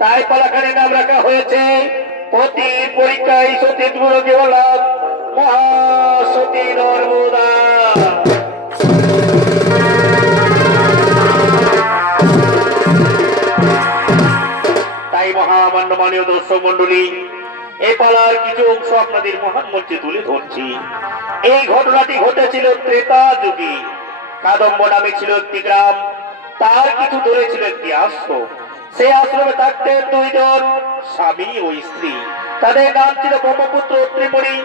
তাই পালাখানে নাম রাখা হয়েছে পতির পরীক্ষায় সতীর গুরু কেবলাভ মহাসতী নর্মদা। তাই মহামান্যমানীয় দর্শক মন্ডলী, এই পালার কিছু অংশ আপনাদের মহান মঞ্চে তুলে ধরছি। এই ঘটনাটি ঘটেছিল ত্রেতা যুগে। কাদম্ব নামে ছিল একটি গ্রাম, তার কিছু দূরে ছিল একটি আশ্রম। সেই আশ্রমে থাকতেন দুইজন স্বামী ও স্ত্রী। তাদের নাম ছিল ব্রহ্মপুত্র ত্রিপুরী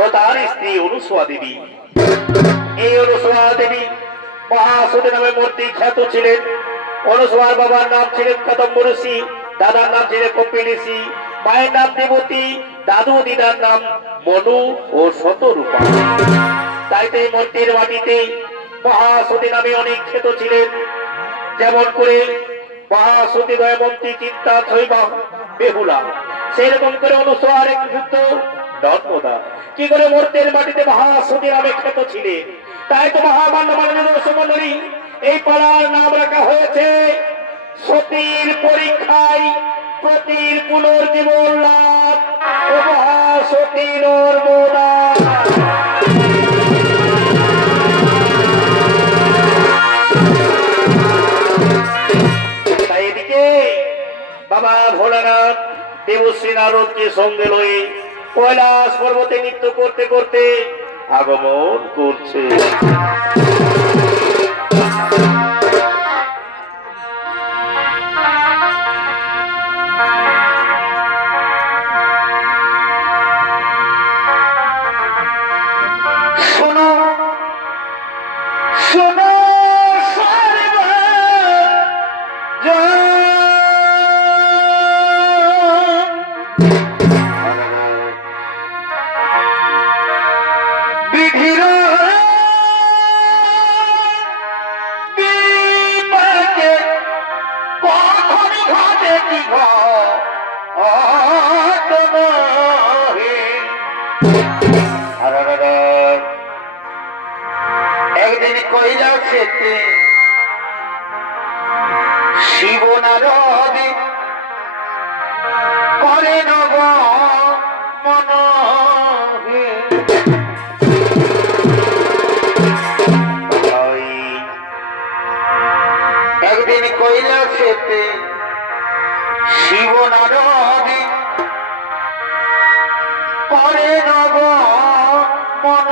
ও তার স্ত্রী অনুসুয়া দেবী। এই অনুসুয়া দেবী মহাসতী নামে মূর্তি খ্যাত ছিলেন। অনুসুয়ার বাবার নাম ছিলেন কাদম্ব ঋষি, দাদার নাম ছিলেন কপিল ঋষি, মায়ের নাম দেবতী, দাদু দিদার নাম মনু ও শতরূপা। তাই এই মন্দির মাটিতে মহাসতী নামে অনেক খ্যাত ছিলেন। যেমন করে মহাসতী দয়াবন্তী চিন্তা থৈবা বেহুলা, সেরকম করে অনুসুয়ার এক পুত্র নর্মদা কি করে মূর্তির মাটিতে মহাসতী নামে খ্যাত ছিলেন। তাই তো মহামান্যমান্য দর্শক মণ্ডলী, এই পাড়ার নাম রাখা হয়েছে সতীর পরীক্ষায় পতির পুনর্জীবন লাভ ও মহাসতী নর্মদা। তাই এদিকে বাবা ভোলানাথ দেবশ্রী নারদকে সঙ্গে লয়ে কৈলাস পর্বতে নৃত্য করতে করতে আগমন করছে। একদিন কৈলাসেতে শিব নারদ করে নব মন, একদিন কৈলাসেতে শিব নারদ করে নব মন।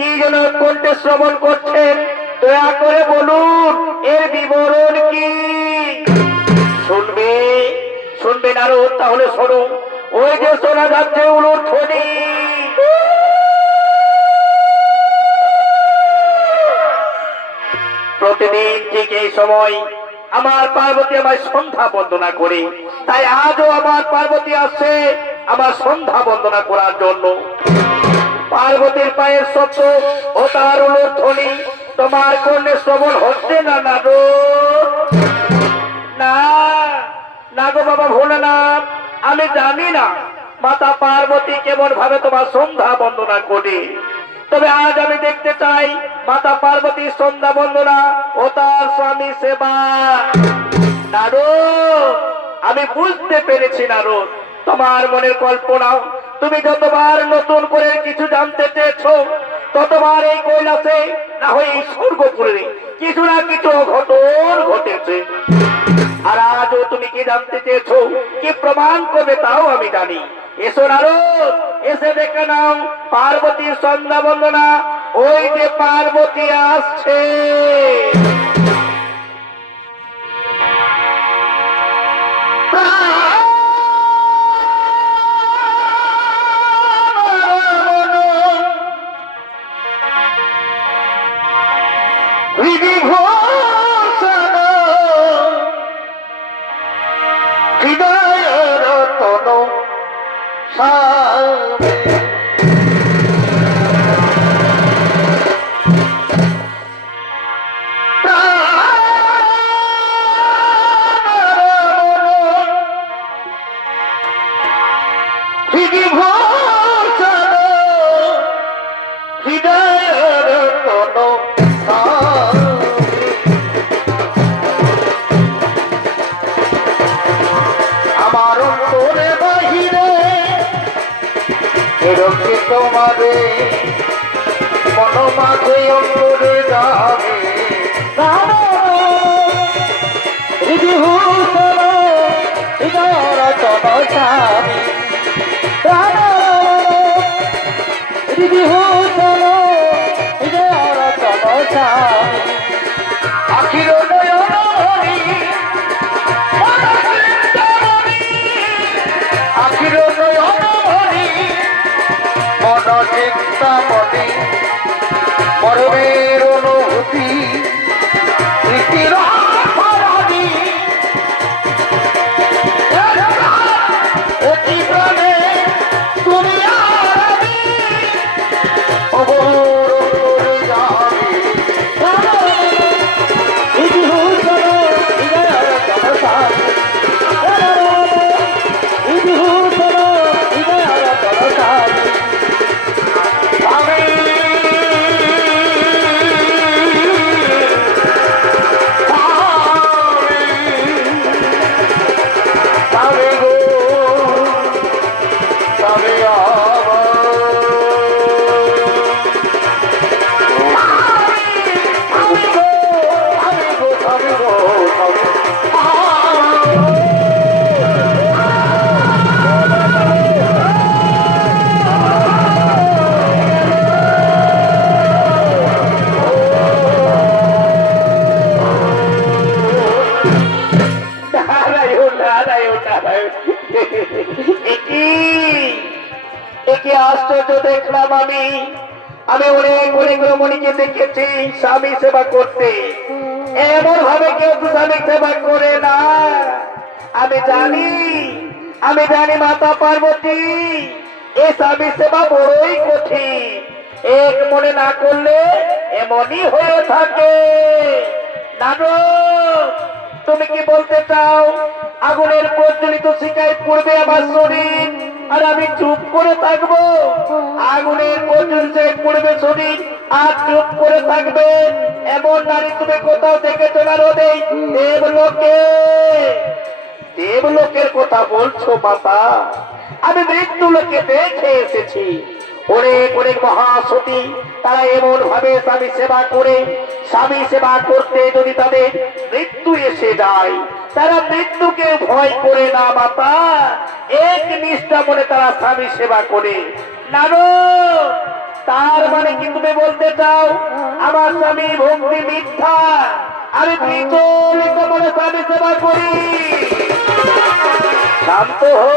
কি যেন কণ্ঠে শ্রবণ করছেন, দয়া করে বলুন এর বিবরণ কি? শুনবে শুনবে নারদ, তাহলে শোনো। ওই যে শোনা যাচ্ছে উলুর ধ্বনি, প্রতিদিন ঠিক এই সময় আমার পার্বতী আমায় সন্ধ্যা বন্দনা করে, তাই আজও আমার পার্বতী আসছে আমার সন্ধ্যা বন্দনা করার জন্য। পার্বতীর পায়ের শব্দ ও তার উলুর ধ্বনি তোমার কর্ণে শ্রবণ হচ্ছে না নারদ? না না গো বাবা ভোলানাথ, আমি জানি না মাতা পার্বতী কেমন ভাবে তোমার সন্ধ্যা বন্দনা করে। তবে আজ আমি দেখতে চাই মাতা পার্বতীর সন্ধ্যা বন্দনা ও তার স্বামী সেবা। নারদ, আমি বুঝতে পেরেছি নারদ, তোমার মনের কল্পনা। তুমি যতবার নতুন করে কিছু জানতে চেয়েছো, ততবার এই কৈলাসে না হয় এই স্বর্গপুরে কিছু না কিছু অঘটন ঘটেছে। আর আজও তুমি কি জানতে চেয়েছো, কি প্রমাণ করবে তাও আমি জানি। এসো নারদ, এসে দেখে নাও পার্বতীর সন্ধ্যা বন্দনা। ওই যে পার্বতী আসছে। তোমারে মন মাঝে অঙ্কুরে যাবে আখির আখির চিন্তামণি পরমের অনুভূতি তুমি আশ্চর্য দেখলাম আমি অনেক অনেক রমণীকে দেখেছি স্বামী সেবা করতে, এমন ভাবে কেউ স্বামী সেবা করে না। আমি জানি মাতা পার্বতী এ স্বামী সেবা বড়ই কঠিন, এক মনে না করলে এমনই হয়ে থাকে। নারদ, তুমি কি বলতে চাও আগুনের প্রজ্বলিত শিখায় পড়বে আমার শরীর আর আমি চুপ করে থাকবো? আগুনের প্রজ্বলিত পড়বে শরীর আর চুপ করে থাকবে এমন নারী তুমি কোথাও দেখেছো নারদ? দেবলোকের কথা বলছো মাতা? আমি মৃত্যু লোকে দেখে এসেছি অনেক অনেক মহাসতী তারা এমন ভাবে স্বামী সেবা করে, স্বামী সেবা করতে যদি তাদের মৃত্যু এসে যায় তারা মৃত্যুকে ভয় করে না মাতা, এক নিষ্ঠা মনে তারা স্বামী সেবা করে। নারদ, তার মানে কি তুমি বলতে চাও আমার স্বামী ভক্তি মিথ্যা? আমি বিচলিত মনে স্বামী সেবা করি। শান্ত হো,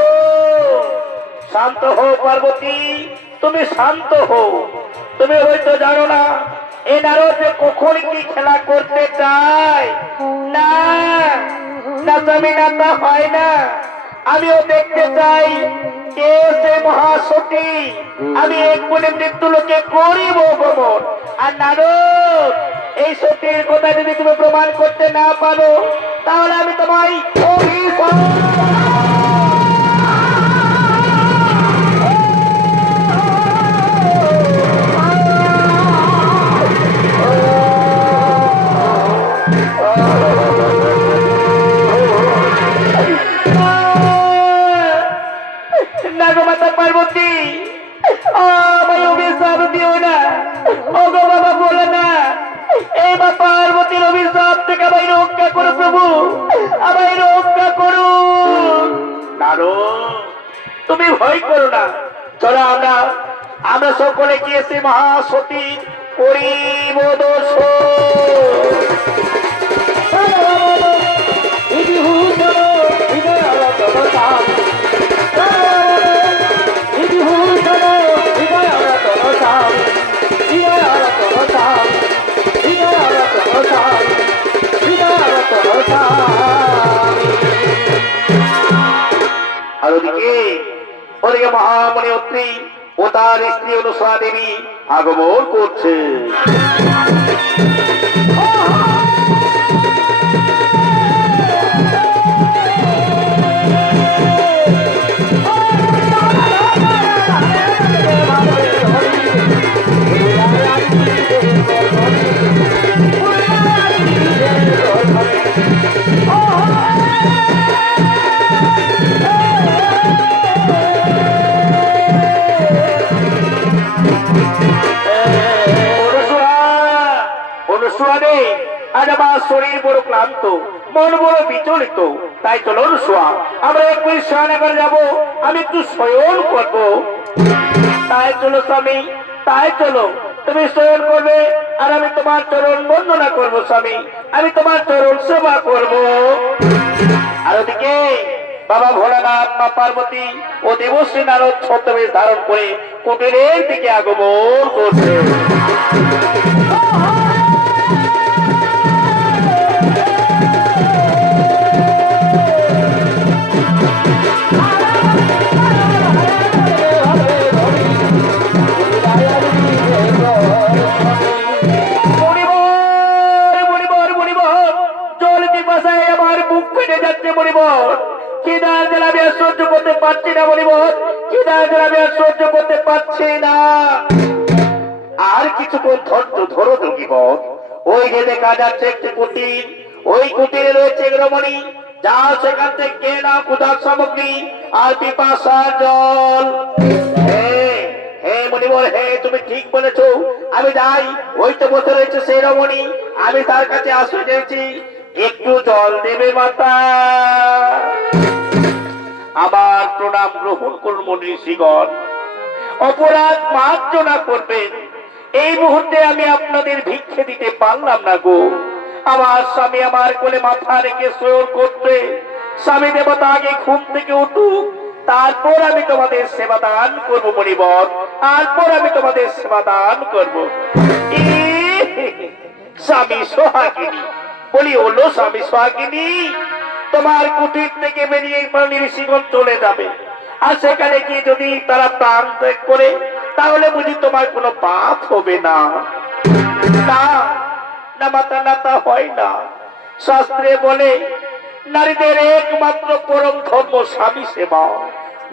শান্ত হো পার্বতী, তুমি শান্ত হো। তুমি হয়তো জানো না এই নারদ যে কখন কি খেলা করতে চায়। না না স্বামী, না তা হয় না। আমিও দেখতে চাই কে সে মহাসতী। আমি এক্ষুনি মৃত্যু লোকে করিব গমন। আর নারদ, এই সতীর কথা যদি তুমি প্রমাণ করতে না পারো তাহলে আমি তোমায় অভিশাপ। নাগমাতা পার্বতী, আমায় অভিশাপ দিও না। ওগো বাবা, বলে না এই বা পার্বতীর অভিশাপ থেকে আমায় রক্ষা করো প্রভু, আমায় রক্ষা করুন। নারদ, তুমি ভয় করো না। চলো আমরা আমরা সকলে গিয়েছি মহাসতী করিব দর্শন। আর ওদিকে মহামণি অত্রি ও তার স্ত্রী অনুসূয়া দেবী আগমন করছে। আজ আমার শরীর বড় ক্লান্ত, মন বড় বিচলিত, তাই চলো অনুসূয়া আমরা একটু শয়নাগারে যাবো, আমি একটু শয়ন করবো। তাই চলো স্বামী, তাই চলো। তুমি শয়ন করবে আর আমি তোমার চরণ বন্দনা করবো স্বামী, আমি তোমার চরণ সেবা করবো। আর ওদিকে বাবা ভোলানাথ, মা পার্বতী ও দেবশ্রী নারদ ছদ্মবেশ ধারণ করে কুটিরের দিকে আগমন করছে। সহ্য করতে পারছি না মণিবর, আমি আর সহ্য করতে পারছি না। আর কিছুক্ষণ ধৈর্য ধরো যোগীবর। ওই যে দেখা যাচ্ছে একটি কুটির, ওই কুটিরে রয়েছে রমণী। যাও সেখান থেকে কে না পূজার সামগ্রী আর পিপাসার জল। হে মণিবর, হে তুমি ঠিক বলেছো, আমি যাই। ওই তো বসে রয়েছে সেই রমণী, আমি তার কাছে আশ্রয় দিয়েছি। একটু জল দেবে মাতা? আমার প্রণাম গ্রহণ করুন ঋষিগণ, অপরাধ মার্জনা করবেন। এই মুহূর্তে আমি আপনাদের ভিক্ষে দিতে পারলাম না গো। আমার স্বামী আমার কোলে মাথা রেখে শয়ন করতে। স্বামী দেবতা আগে ঘুম থেকে উঠুক, তারপর আমি তোমাদের সেবা দান করবো মণিবর, তারপর আমি তোমাদের সেবা দান করবো। স্বামী সোহাগিনী, বলি হলো স্বামী সোহাগিনী, তোমার কুটির থেকে বেরিয়ে ঋষিগণ চলে যাবে, আর সেখানে গিয়ে যদি তারা প্রাণ ত্যাগ করে তাহলে বুঝি তোমার কোনো পাপ হবে না? না না মাতা, না তা হয় না। শাস্ত্রে বলে নারীদের একমাত্র পরম ধর্ম স্বামী সেবা।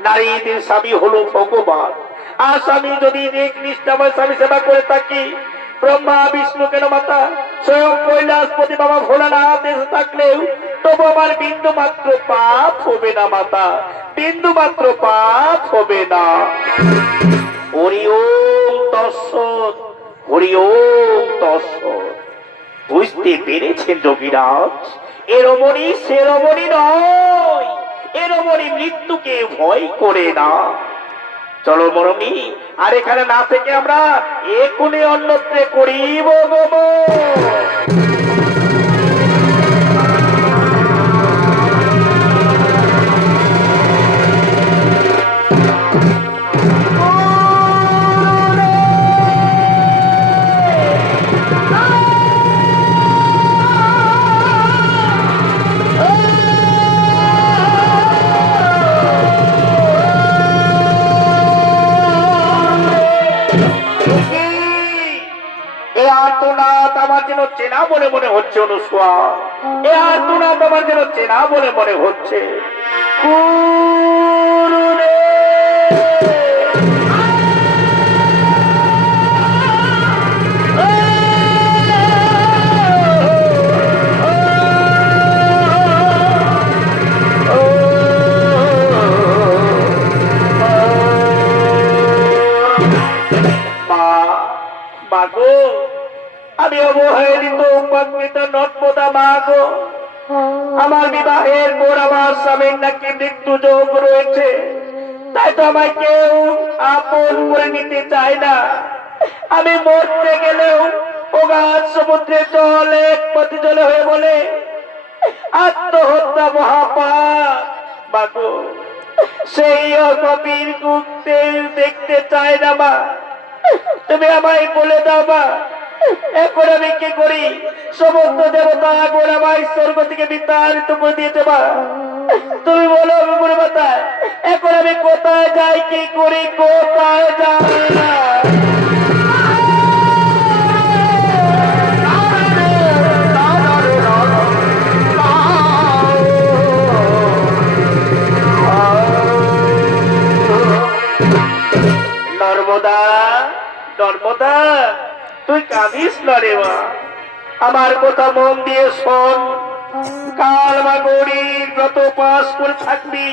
নারীদের স্বামী হলো ভগবান। আর স্বামী যদি এক নিষ্ঠাময় স্বামী সেবা করে থাকি, ব্রহ্মা বিষ্ণু কেন মাতা স্বয়ং কৈলাসপতি বাবা ভোলানাথ এসে থাকলেও তবু আমার বিন্দু মাত্র পাপ হবে না মাতা, বিন্দু মাত্র পাপ হবে না। হরি ওম তৎসৎ, হরি ওম তৎসৎ। বুঝতে পেরেছেন যোগীরাজ, এ রমণী সে রমণী নয়, এ রমণী মৃত্যুকে ভয় করে না। চলো মরমি, আর এখানে না থেকে আমরা এক্ষুনি অন্যত্রে করিব গো। আমার যেন চেনা বলে মনে হচ্ছে অনুসোয়া, এ আর্তনাদ আমার যেন চেনা বলে মনে হচ্ছে। আমি অবহেলিত উপাঙ্গিত নটপদা মা গো, আমার বিবাহের পর আমার স্বামীর নাকি মৃত্যু যোগ রয়েছে, তাই তো আমায় কেউ আপন করে নিতে চায় না। আমি মরতে গেলেও অগাধ সমুদ্রে জল এক পথে জলে হয়ে বলে আত্মহত্যা মহাপাপ মাগো, সেই অগভীর গুপ্তে দেখতে চায় না মা। তুমি আমায় বলে দাও মা, এখন আমি কি করি? সমস্ত দেবতা আগুন আমায় স্বর্গ থেকে বিতাড়িত করে দিয়েছে মা। তুমি বলো গুরু মাতা, এখন আমি কোথায় যাই, কি করি, কোথায় যাই? নর্মদা, নর্মদা, তুই কাঁদিস না রে মা, আমার কথা মন দিয়ে শোন। কাল মা গৌরীর ব্রত পাশ করে থাকবি,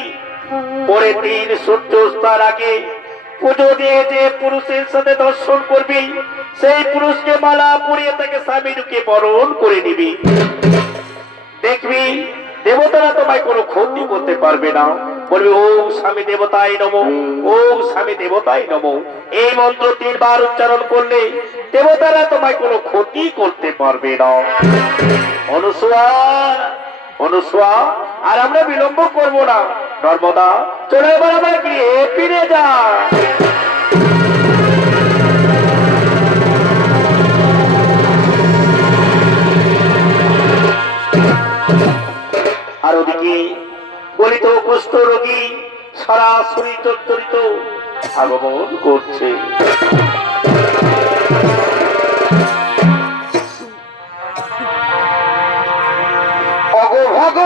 পরে দিন সূর্যাস্তের আগে পুজো দিয়ে যে পুরুষের সাথে দর্শন করবি, সেই পুরুষকে মালা পরিয়ে তাকে স্বামী রূপে বরণ করে নিবি। দেখবি দেবতারা তোমায় কোনো ক্ষতি করতে পারবে না। বলবি ওম স্বামী দেবতাই নমঃ, ওম স্বামী দেবতাই নমঃ। এই মন্ত্র 3 বার উচ্চারণ করলে দেবতারা তোমায় কোনো ক্ষতি করতে পারবে না। অনুসোয়া, অনুসোয়া, আর আমরা বিলম্ব করব না। নর্মদা, চলে এবার আমরা গিয়ে ফিরে যা। আর ওদিকে গলিত কুষ্ঠ রোগী সরাসরি জর্জরিত আগমন করছে। অগভগ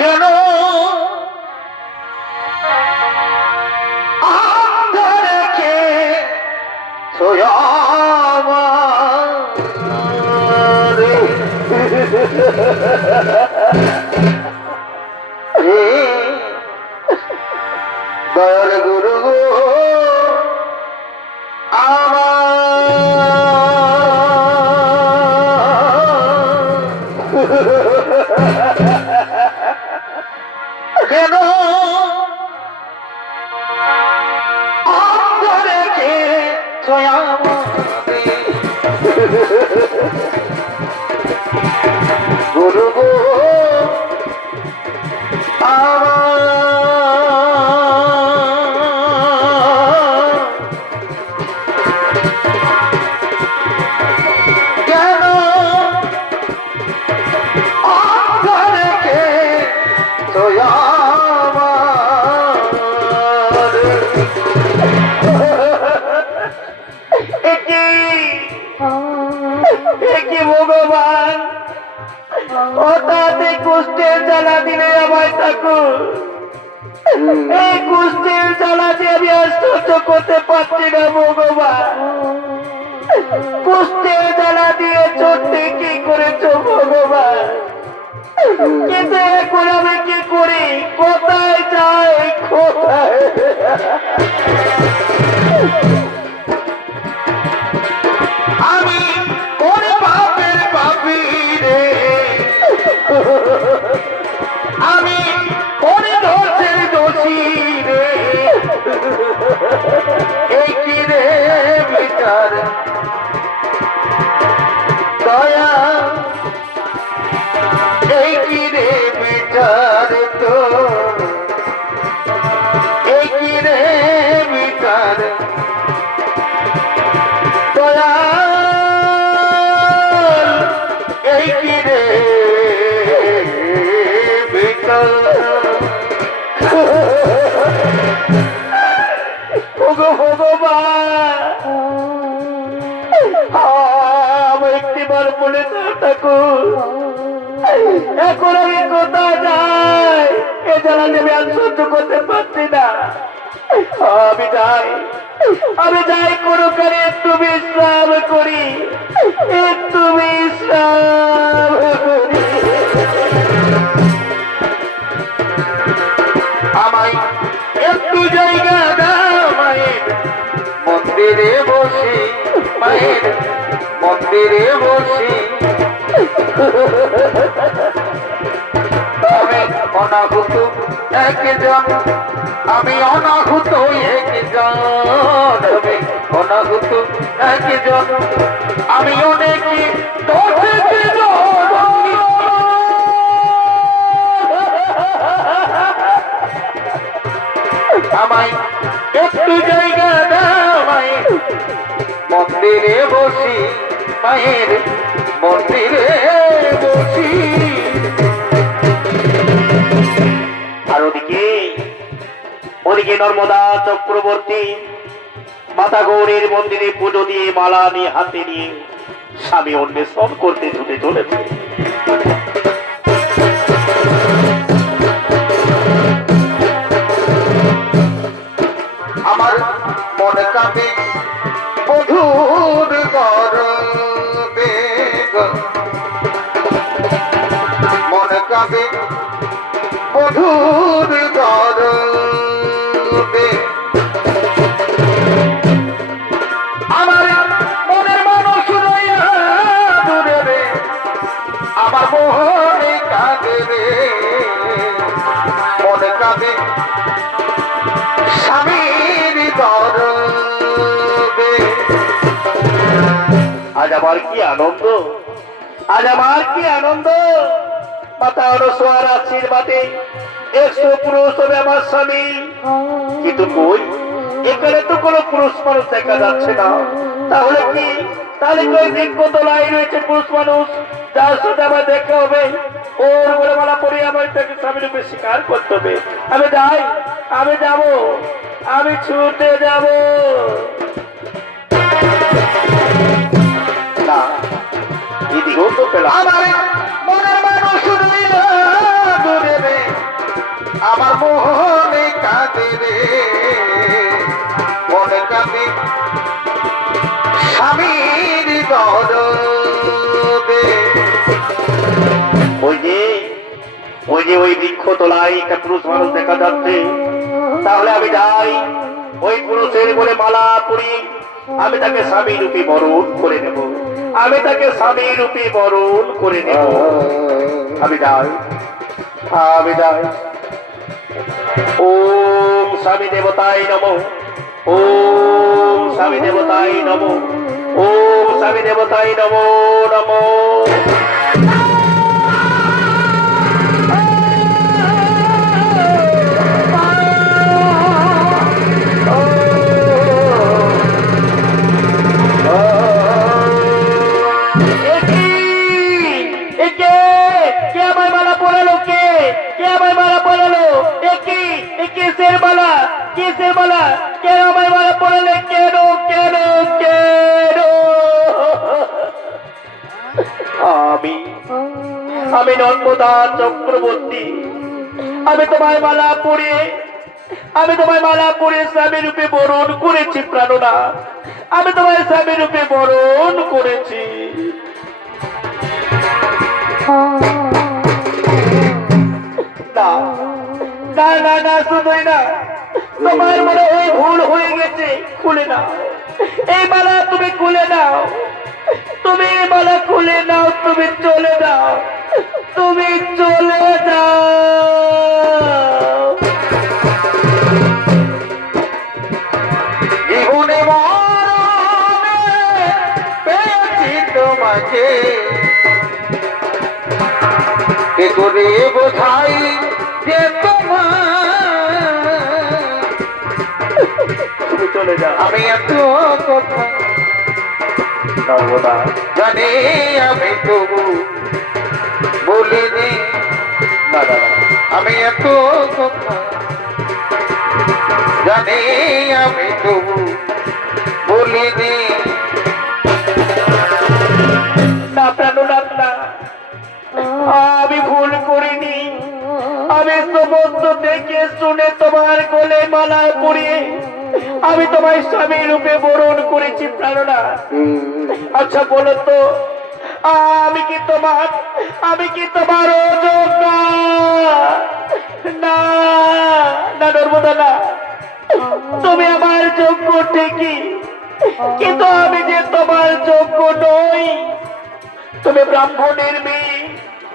কেন আন্ধারকে দয়াল গুরু কেন অন্তরেকে গুরু গো কেন অন্তরেকে ভগবান হঠাৎ কুষ্ঠের জ্বালা দিলে আমায় থাকুন, এই কুষ্ঠের জ্বালা দিয়ে আমি আর সহ্য করতে পারছি না ভগবান। কষ্টের জ্বালা দিয়ে চড়তে কি করেছো ভগবান, কিন্তু এখন আমি কি করি, কোথায় যাই, কোথায়? আমি কোন পাপের পাপী রে, আমি কোন দোষের দোষী রে, এই কি রে বিচার দয়া, এই কি রে বিচার তো, এই কি রে বিচার দয়া, এই কি রে বিচার? ওগো ভগবান, আমার একটিবার বলে দাও ঠাকুর, এখন আমি কোথায় যাই? এ জ্বালা নেমে আর সহ্য করতে পারছি না। আমি যাই কোনো কারে একটু বিশ্রাম করি, একটু বিশ্রাম করি। আমায় একটু জায়গা দাও মায়ের মন্দিরে বসি, মায়ের মন্দিরে বসি। আমি অনাহুত একজন, আমি অনাহুত একজন, আমি অনাহুত একজন, আমি অনেকে আমায় একটু জায়গা দাও মায়ের মন্দিরে বসি, মায়ের মন্দিরে বসি। আর ওদিকে নর্মদা চক্রবর্তী মাতা গৌরীর মন্দিরে পুজো দিয়ে মালা নিয়ে হাতে নিয়ে স্বামী অন্বেষণ করতে ছুটে চলেছে। আমার মনে কাঁপে বধূর গর্বে, মনে কাঁপে বধূর গর্বে, আমার মনের মানুষ রইয়া দূরে রে, আমার মনে কাঁদে রে, মনে কাঁদে স্বামীর গর্বে। আজ আমার কি আনন্দ, আজ আমার কি আনন্দ, মাতা অনুসোয়ার আশীর্বাদে 100 পুরুষ হবে আমার স্বামী। কিন্তু কই, এখানে তো কোনো পুরুষ মানুষ দেখা যাচ্ছে না। তাহলে কি, তাহলে কই দিগ্গতলায় রয়েছে পুরুষ মানুষ যার সাথে আমার দেখা হবে, ওর বলে মালা পরে আমার তাকে স্বামী রূপে স্বীকার করতে হবে। আমি যাই, আমি যাব, আমি ছুটে যাব। না, এদিকেও তো পেলাম। আমার মনের মানুষ রইল দূরে রে, আমার মনে কাঁদে রে, মনে কাঁদে স্বামীর গর্বে। ওই যে ওই বৃক্ষ তলায় একটা পুরুষ মানুষ দেখা যাচ্ছে। তাহলে আমি যাই, ওই পুরুষের বলে মালা পরি, আমি তাকে স্বামী রূপী বরণ করে নেব, আমি তাকে স্বামী রূপী বরণ করে নেব। আমি যাই, আমি যাই। ওম স্বামী দেবতায় নমঃ, ওম স্বামী দেবতায় নমঃ, ওম স্বামী দেবতায় নমো নমো। কিসের মালা, কেন আমায় মালা পড়ালে, কেন কেন কেন? আমি নর্মদা চক্রবর্তী, আমি তোমায় মালা পরে, আমি তোমায় মালা পরে স্বামী রূপে বরণ করেছি প্রাণনা। আমি তোমার স্বামী রূপে বরণ করেছি। না না না না, শুধুই না, তোমার মনে হয় ভুল হয়ে গেছে। খুলে নাও এই মালা, তুমি খুলে নাও, তুমি এই মালা খুলে নাও, তুমি চলে যাও, তুমি চলে যাও। জীবনে মরণে পেয়েছি তোমাকে, কে করে বোঝাই যে তুমি চলে যাও। আমি এত কথা সর্বদা জানি, আমি তবু বলিনি। আমি এত কথা জানি, আমি তবু বলিনি। না প্রাণনাথ না, আমি ভুল করিনি। আমি সমস্ত দেখে শুনে তোমার গলে মালা পরিয়ে আমি তোমার স্বামী রূপে বরণ করেছি প্রাণনাথ। আচ্ছা বলো তো, আমি কি তোমার অযোগ্য? না না নর্মদা না, তুমি আমার যোগ্য ঠিকই, কিন্তু আমি যে তোমার যোগ্য নই। তুমি ব্রাহ্মণের মেয়ে,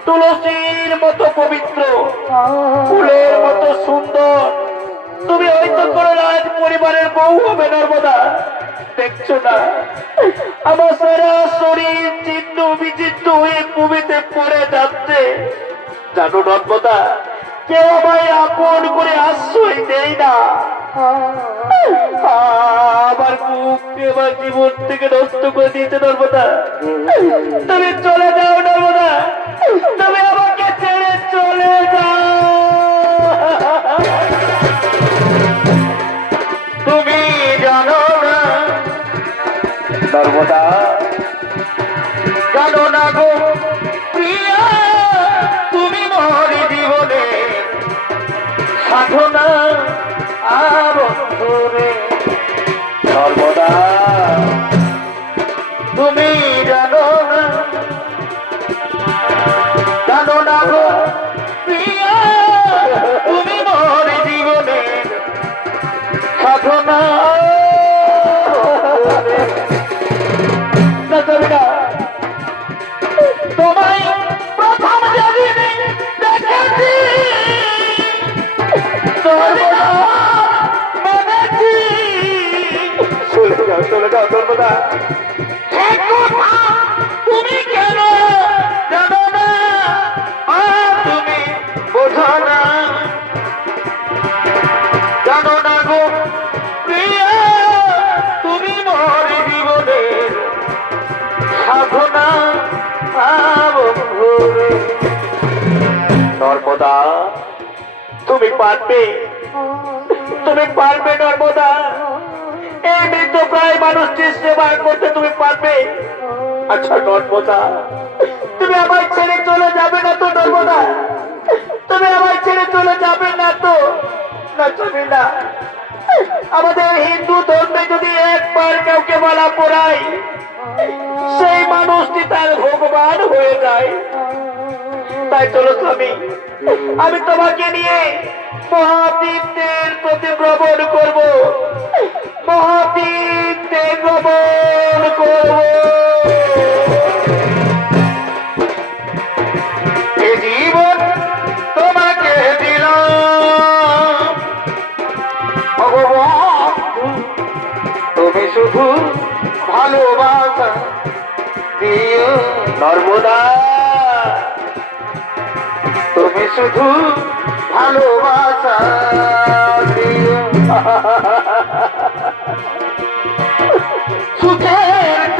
তুলসীর মতো পবিত্র, ফুলের মতো সুন্দর। তুমি হয়তো কোন রাজ পরিবারের বউ হবে নর্মদা। দেখছো না আমার সারা শরীর চিহ্ন বিচিহ্ন হয়ে ভূমিতে পড়ে যাচ্ছে। জানো নর্মদা, কেউ আমায় আপন করে আশ্রয় দেয় না। আমার বুককে আমার জীবন থেকে নষ্ট করে দিয়েছে নর্মদা। তুমি চলে যাও নর্মদা, তুমি আমাকে ছেড়ে চলে যাও। তুমি জানো না নর্মদা, জানো না গো প্রিয়া, তুমি মোর জীবনে সাধনা আবন্ধরে। নর্মদা তুমি জানো না গো প্রিয়া, তুমি মোর জীবনে সাধনা। তোমায় প্রথম যেদিন দেখেছি মনেছি। চলে যাও নর্মদা। তুমি কেন জানো না, তুমি বোঝো না। জানো না গো প্রিয়া, তুমি মোর জীবনের সাধনা আবন্ধরে। নর্মদা তুমি পারবে, তুমি পারবে নর্মদা, এই মৃত প্রায় মানুষটির সেবা করতে তুমি পারবে। আচ্ছা নর্মদা, তুমি আমায় ছেড়ে চলে যাবে না তো নর্মদা? তুমি আমায় ছেড়ে চলে যাবে না তো? না তুমি না। আমাদের হিন্দু ধর্মে যদি একবার কাউকে মালা পরাই, সেই মানুষটি তার ভগবান হয়ে যায়। তাই চলো স্বামী, আমি তোমাকে নিয়ে মহাতীর্থের প্রতি ভ্রমণ করব, মহাতীর্থে ভ্রমণ করব। এ জীবন তোমাকে দিলাম ভগবান, তুমি শুধু ভালোবাসা দিও। নর্মদা তুমি শুধু ভালোবাসা দিও। সুখের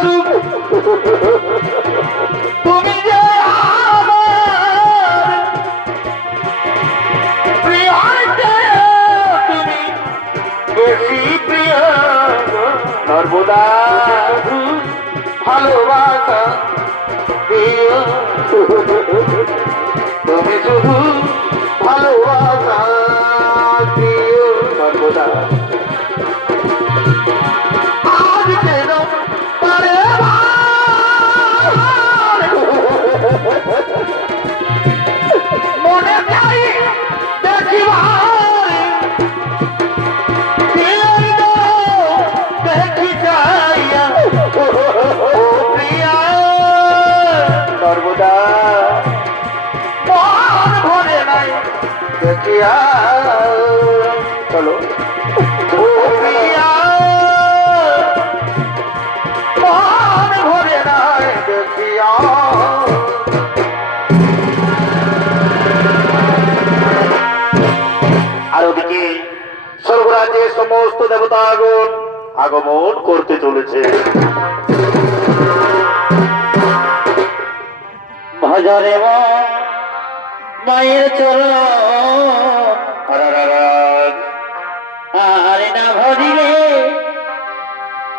সুখ তুমি যে আমার প্রিয়, তুমি বেশি প্রিয়। নর্মদা ভালোবাসা দিও, তুমি শুধু ভালোবাসা দিও। নর্মদা দেখিয়া চলো মন ভরে নাই দেখিয়া আর ওদিকে স্বর্গরাজ্যের সমস্ত দেবতাগণ আগমন করতে চলেছে। ভজরে মায়ের চরণ আরে না ভজিলে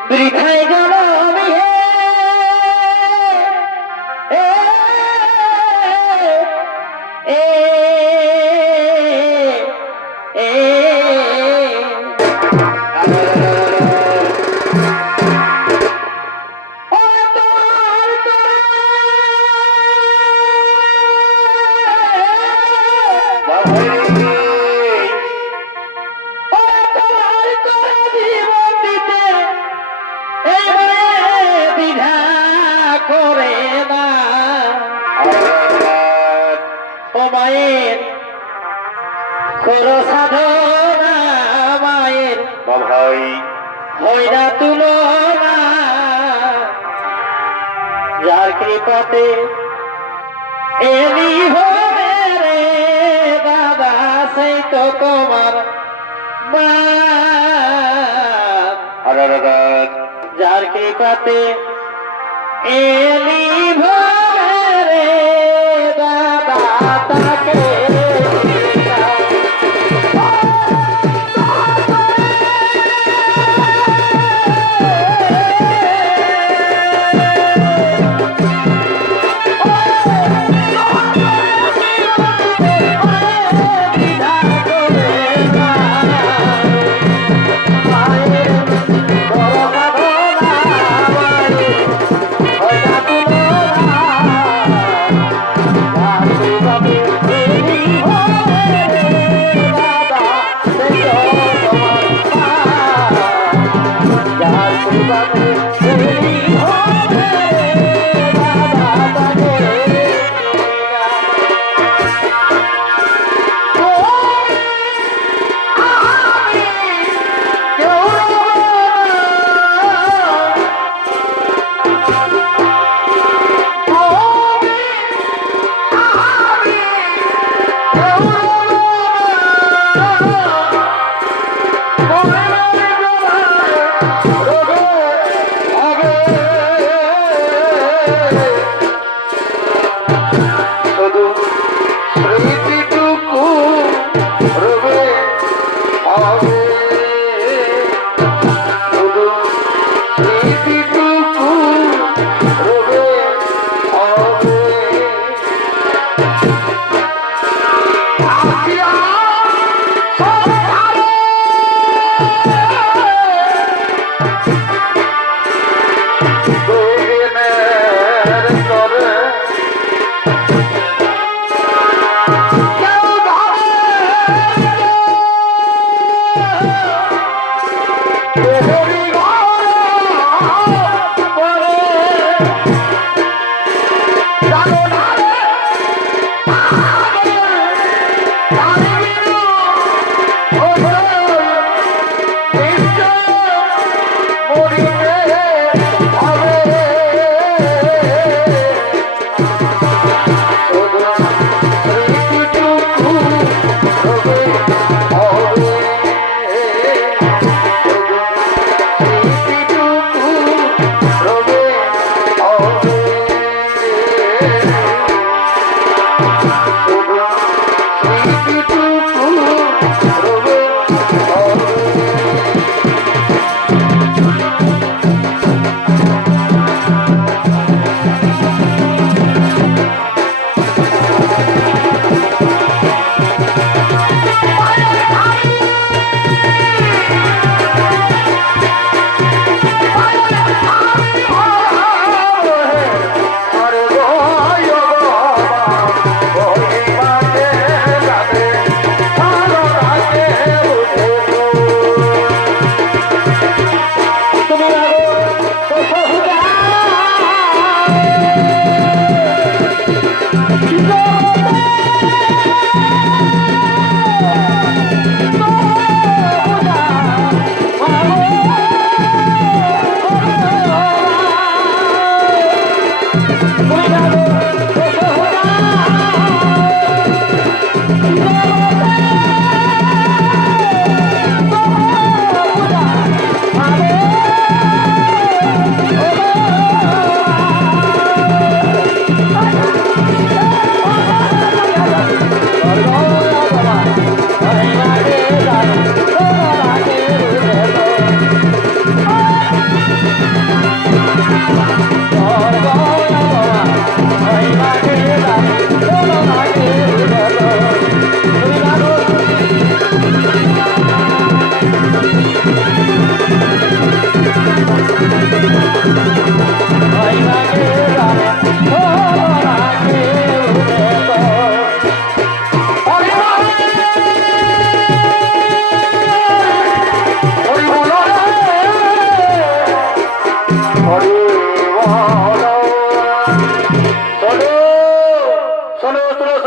বৃথায় গেল মায়ের করো সাধনা মায়ের ভাই হইনা তুলনা যার কৃপাতে এলি হবে রে দাদা সেই তো তোমার মা যার কৃপাতে এলি হবে রে দাদা তাকে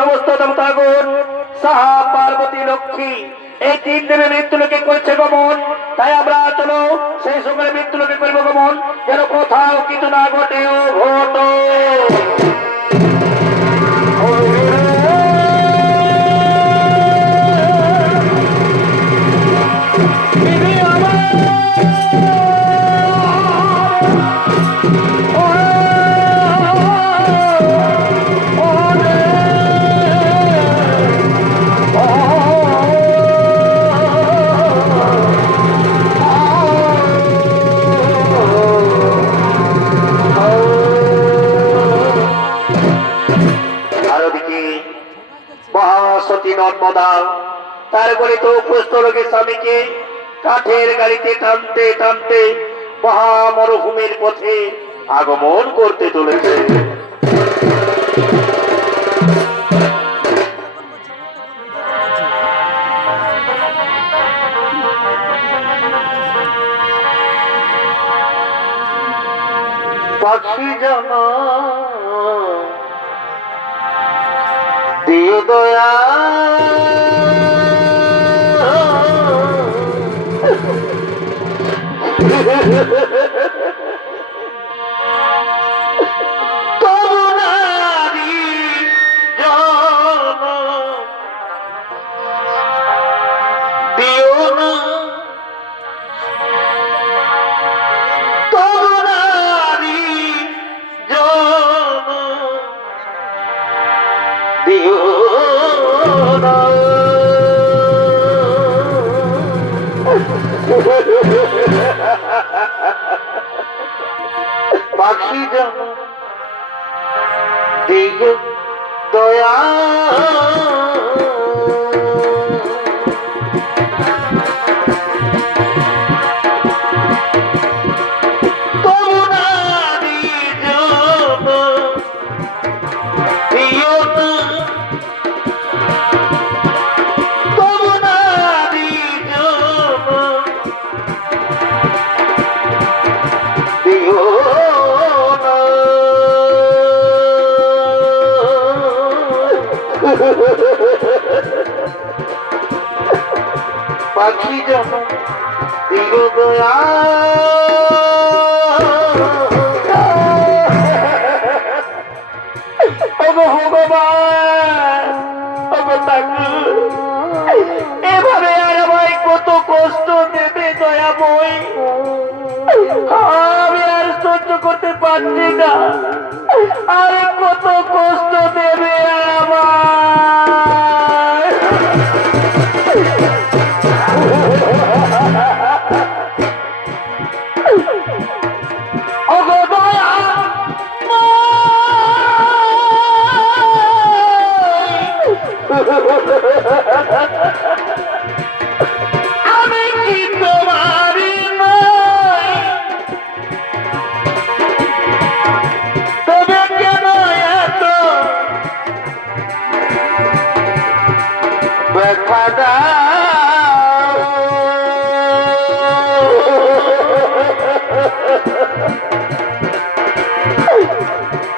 সমস্ত দেবতাগণ সাহা পার্বতী লক্ষ্মী এই তিন দেবী মৃত্যুলোকে করছে গমন। তাই আমরা চলো সেই সঙ্গে মৃত্যুলোকে করবো গমন, যেন কোথাও কিছু না ঘটে ও ঘটো। মহাসতী নর্মদা তার গলিত কুষ্ঠরোগী স্বামীকে কাঠের গাড়িতে টানতে টানতে মহামরুভূমির পথে আগমন করতে চলেছে। পাখি জানা দিও দয়া করুণারি জন দিও না, করুণারি জন দিও না। পাখি যেন দিও দয়া করুণারি জন দিও না, করুণারি জন দিও না। পাখি যেন দিও দয়া ভগবান, এভাবে আর আমায় কত কষ্ট দেবে দয়াময়, আমি আর সহ্য করতে পারছি না। আর কত কষ্ট দেবে আমার। ওগো দয়া আমি কি তোমারি নই, তবে কেন এত ব্যথা দাও।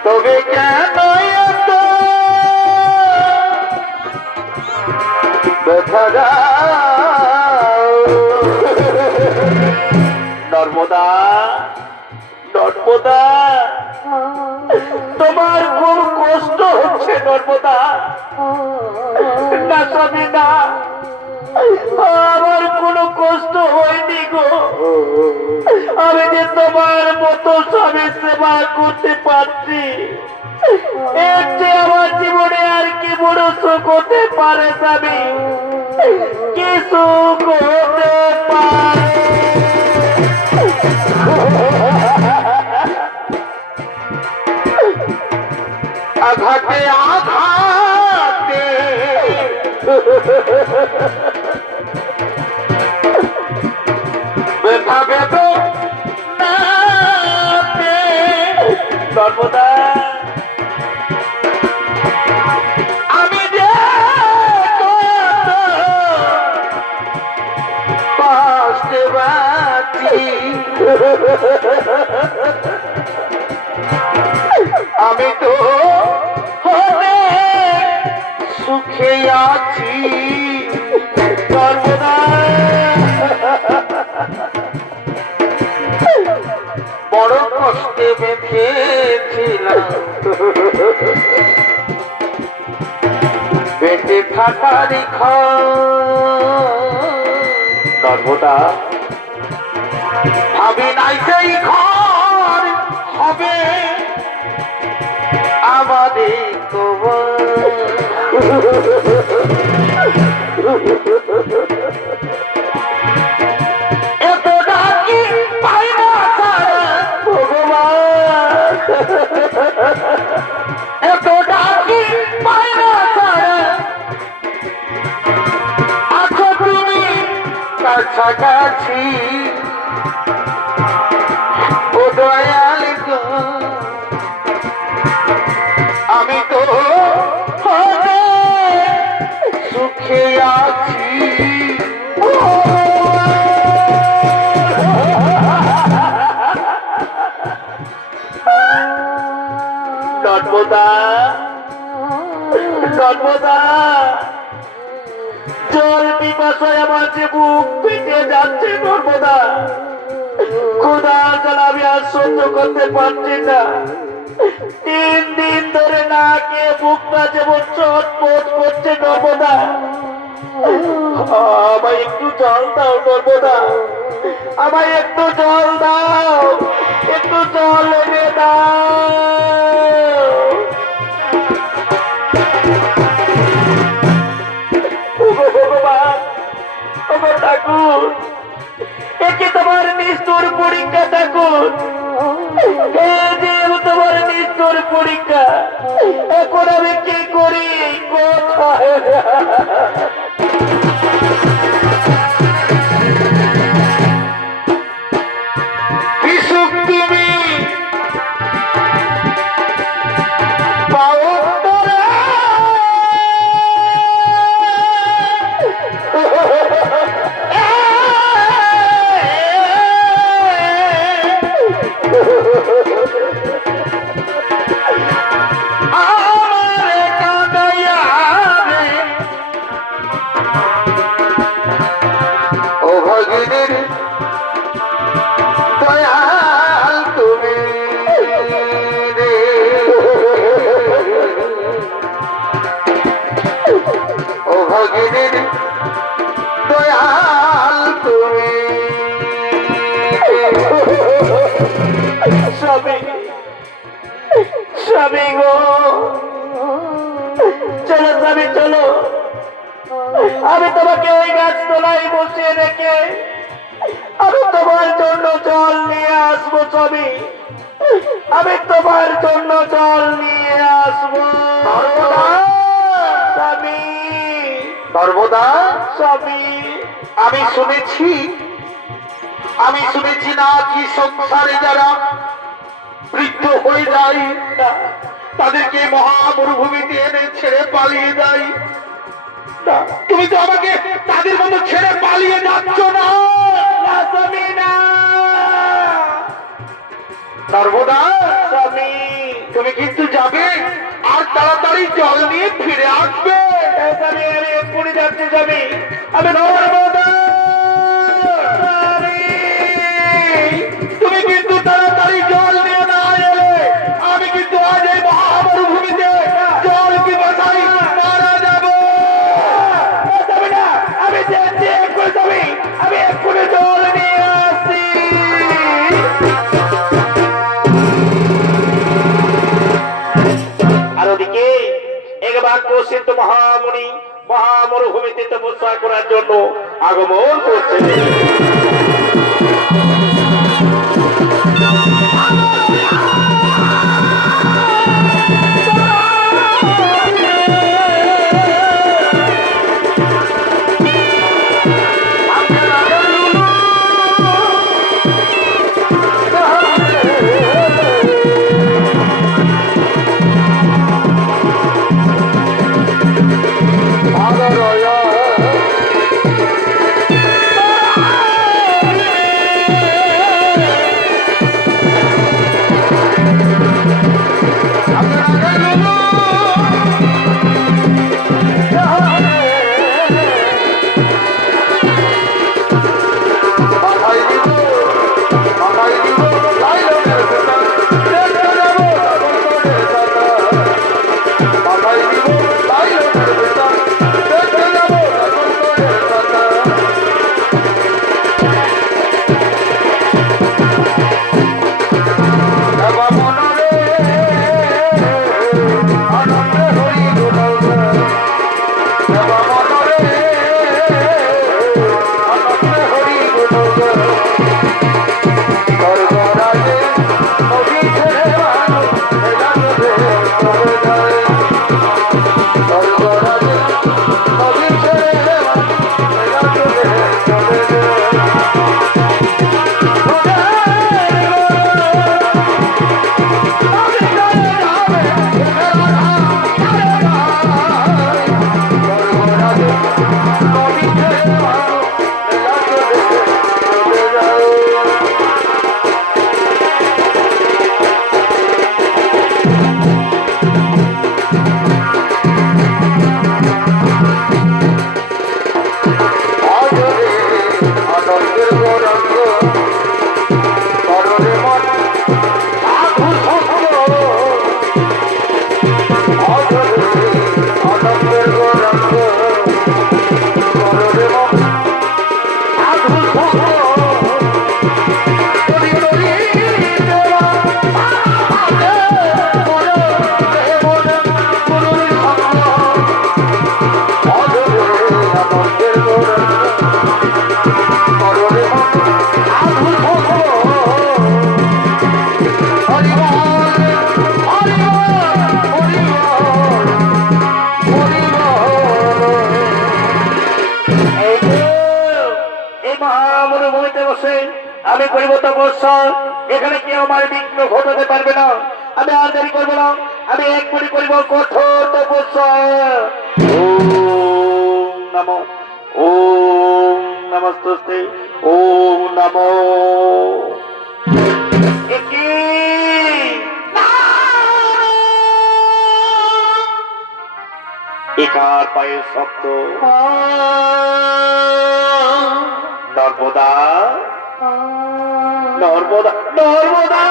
তবে কেন এত ব্যথা দাও। নর্মদা, নর্মদা, তোমার খুব কষ্ট হচ্ছে নর্মদা। না স্বামী না, আমার কোনো কষ্ট হয়নি গো। আমি যে তোমার মতো স্বামীর সেবা করতে পারছি, এর যে আমার জীবনে আর কি বড় সুখ হতে পারে স্বামী, কি সুখ হতে পারে। আঘাতে আঘাতে ব্যথা বেদনাতে সর্বদা আমি যে কত কষ্টে বাঁচি, আমি তো সুখে আছি নর্মদা। বড় কষ্টে বেঁচেছিলাম, বেঁচে থাকারই নর্মদা। ভাবি নাই সেই ঘর হবে আমাদের এত ডাকি পাই না ভগবান, এত ডাকি পাই না আছো তুমি কাছাকাছি। ও দয়াল গো, আমি তো সুখে আছি। নর্মদা, নর্মদা, জল পিপাসায় আমার যে বুক ফেটে যাচ্ছে নর্মদা। ক্ষুধা জ্বালা আমি আর সহ্য করতে পারছি না। 3 দিন ধরে না খেয়ে বুকটা যেমন চটপট করছে নর্মদা। আমায় একটু জল দাও নর্মদা, আমায় একটু জল দাও, একটু জল এনে দাও। ভগবান, আমার ঠাকুর, একে তোমার নিষ্ঠুর পরীক্ষা ঠাকুর, তোমার নিষ্ঠুর পরীক্ষা। এখন আমি কি করি, কোথায় কি সুখ তুমি পাও তোরা। স্বামী গো, চলো স্বামী চলো, আমি তোমাকে ওই গাছ তলায় বসিয়ে রেখে আমি তোমার জন্য জল নিয়ে আসবো স্বামী, আমি তোমার জন্য জল নিয়ে আসবো। স্বামী, সর্বদা স্বামী, আমি শুনেছি না কি সংসারে যারা বৃদ্ধ হয়ে যায় তাদেরকে মহামরুভূমিতে এনে ছেড়ে পালিয়ে যায়। তুমি তো আমাকে তাদের মতো ছেড়ে পালিয়ে যাচ্ছ না স্বামী, না সর্বদা স্বামী, তুমি কিন্তু যাবে আর তাড়াতাড়ি জল নিয়ে ফিরে আসবে। স্বামী, আমি এক্ষুনি যাচ্ছি স্বামী, আমি সর্বদা। তুমি কিন্তু তাড়াতাড়ি জল নিয়ে না এলে আমি কিন্তু আজ এই মহামরুভূমিতে জল পিপাসায় মারা যাব। আমি যাচ্ছি এক্ষুনি স্বামী, আমি এক্ষুনি জল নিয়ে আসছি। আর ওদিকে একবার প্রসিদ্ধ মহামুনি মহামরুভূমিতে তপস্যা করার জন্য আগমন করছেন। আমি করিব তপস্যা, এখানে কেউ আমার বিঘ্ন ঘটাতে পারবে না। আমি আর দেরি করবো না, আমি এক্ষুনি করিব কঠোর তপস্যা। ওম নমঃ, ওম নমস্তে, ওম নমঃ। এ কি? একার পায়ের শব্দ। নর্মদা, নর্মদা, নর্মদা,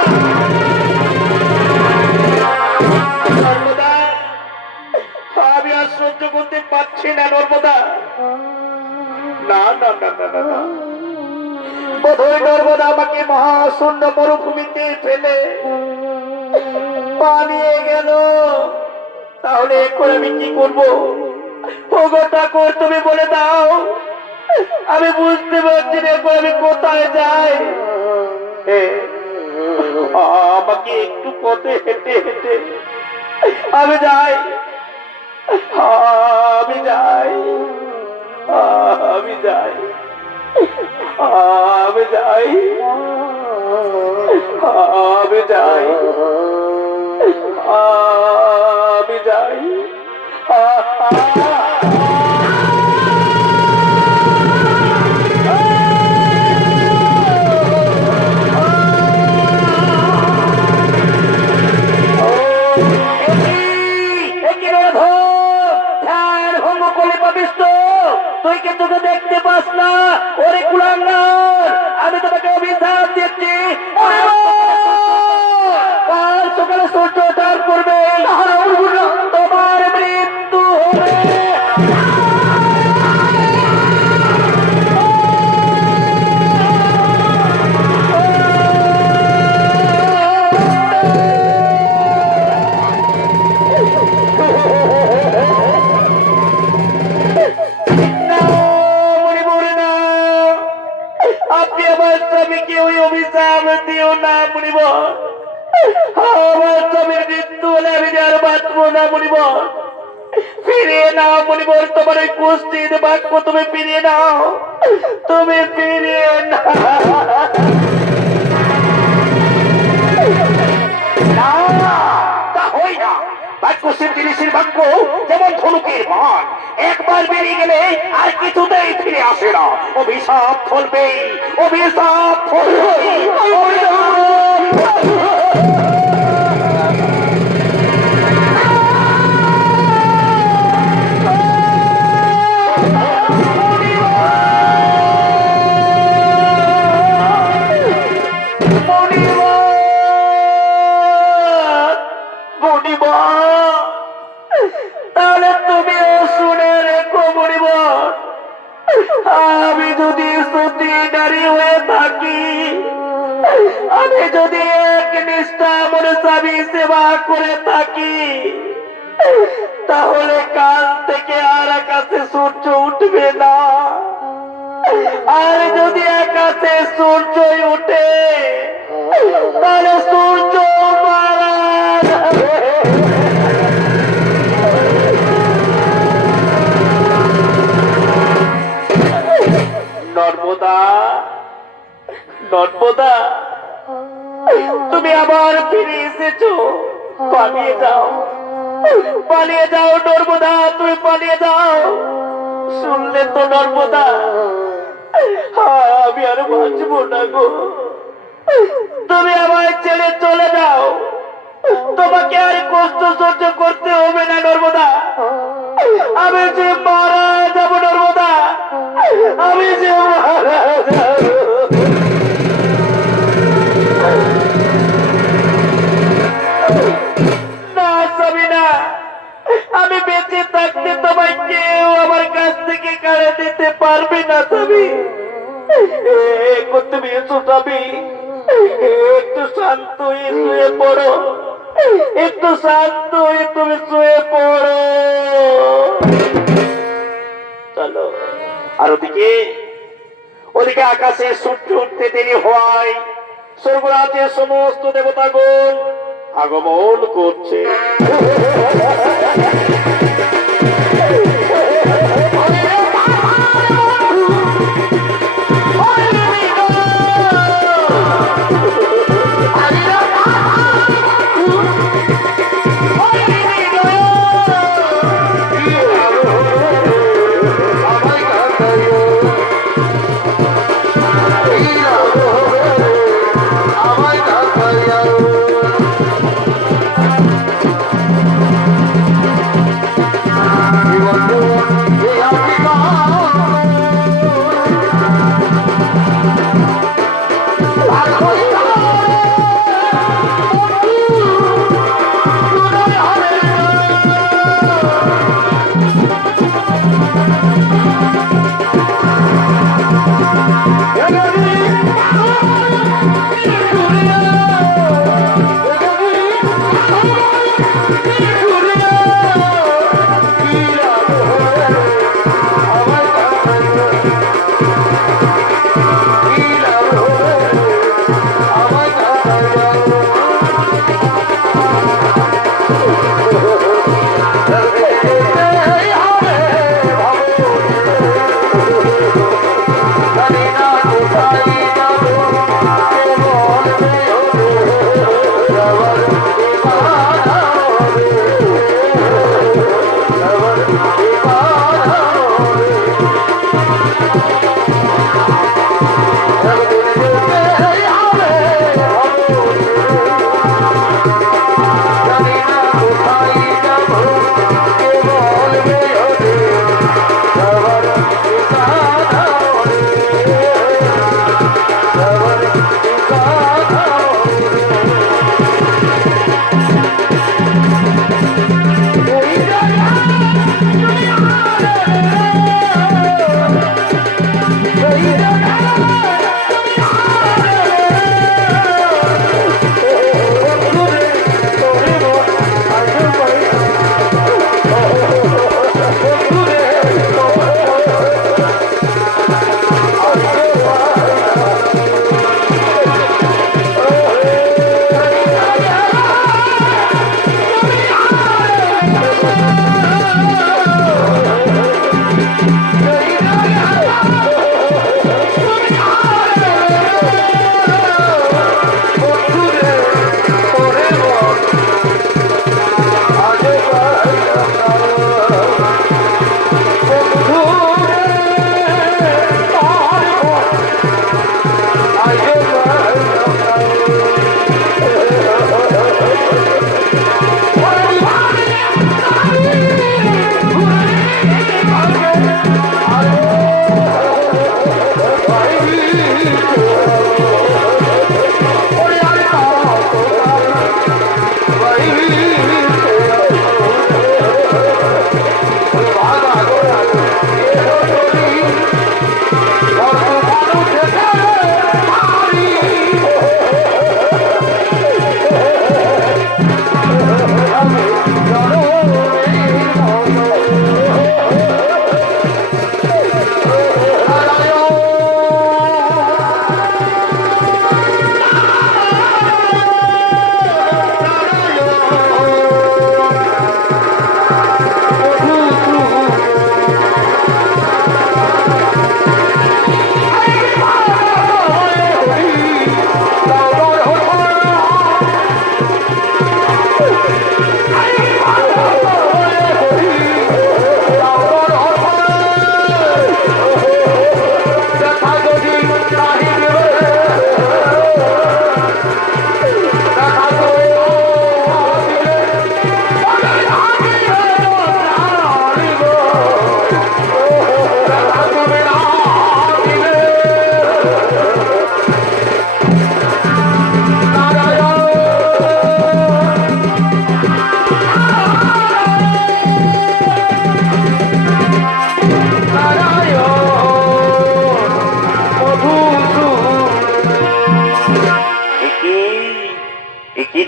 নর্মদা, আমি আর সহ্য করতে পারছি না নর্মদা। না না না না না না, বোধহয় নর্মদা আমাকে মহাশূন্য মরুভূমিতে ফেলে পালিয়ে গেল। তাহলে এখন আমি কি করবো? ওগো ঠাকুর, তুমি বলে দাও, আমি বুঝতে পারছি না এখন আমি কোথায় যাই। আমাকে একটু পথে হেঁটে হেঁটে আমি যাই, আমি যাই, আমি যাই, আমি যাই, আমি যাই, আমি যাই। তুই কিন্তু দেখতে পাস না? ওরে কুলাঙ্গার, আমি তোমাকে অভিশাপ দিচ্ছি, কাল সকালে সূর্য ওঠার পূর্বে তোমার মৃত্যু হবে। আপনি আমার স্বামীকে ওই অভিশাপ দিও না মুনিবর। আমার স্বামীর মৃত্যু হলে আমি আর বাঁচবো না মুনিবর। ফিরিয়ে নাও মুনিবর, তোমার ওই কুষ্ঠির বাক্য তুমি ফিরিয়ে নাও, তুমি ফিরিয়ে নাও। বাক্য যেমন ধনুকের বাণ, একবার বেরিয়ে গেলে আর কিছুতেই ফিরে আসে না। অভিশাপ ফলবেই, অভিশাপ ফলবেই। তাহলে তুমিও শুনে রেখো মরিবর, আমি যদি সতী নারী হয়ে থাকি, আমি যদি এক নিষ্ঠা মনে স্বামী সেবা করে থাকি, তাহলে কাল থেকে আর আকাশে সূর্য উঠবে না। আর যদি আকাশে সূর্যই উঠে, তাহলে সূর্য মারা যাবে। নর্মদা, নর্মদা, তুমি আবার ফিরে এসেছো। পালিয়ে যাও, পালিয়ে যাও নর্মদা, তুমি পালিয়ে যাও। শুনলে তো নর্মদা, আমি আর বাঁচবো না গো। তুমি আমায় ছেড়ে চলে যাও, তোমাকে আর কষ্ট সহ্য করতে হবে না নর্মদা। আমি যে মারা যাব নর্মদা, আমি যে মারা যাব। না সাবিনা, আমি বেঁচে থাকতে তোমায় কেউ আমার কাছ থেকে কাড়ে দিতে পারবে না। তুমি তুমি এসো স্বামী, একটু শান্ত হয়ে শুয়ে পড়ো, একটু শান্ত হয়ে তুমি শুয়ে পড়ো। চলো। আর ওদিকে, ওদিকে আকাশে সূর্য উঠতে দেরি হওয়ায় স্বর্গরাজ্যের সমস্ত দেবতাগণ আগমন করছে।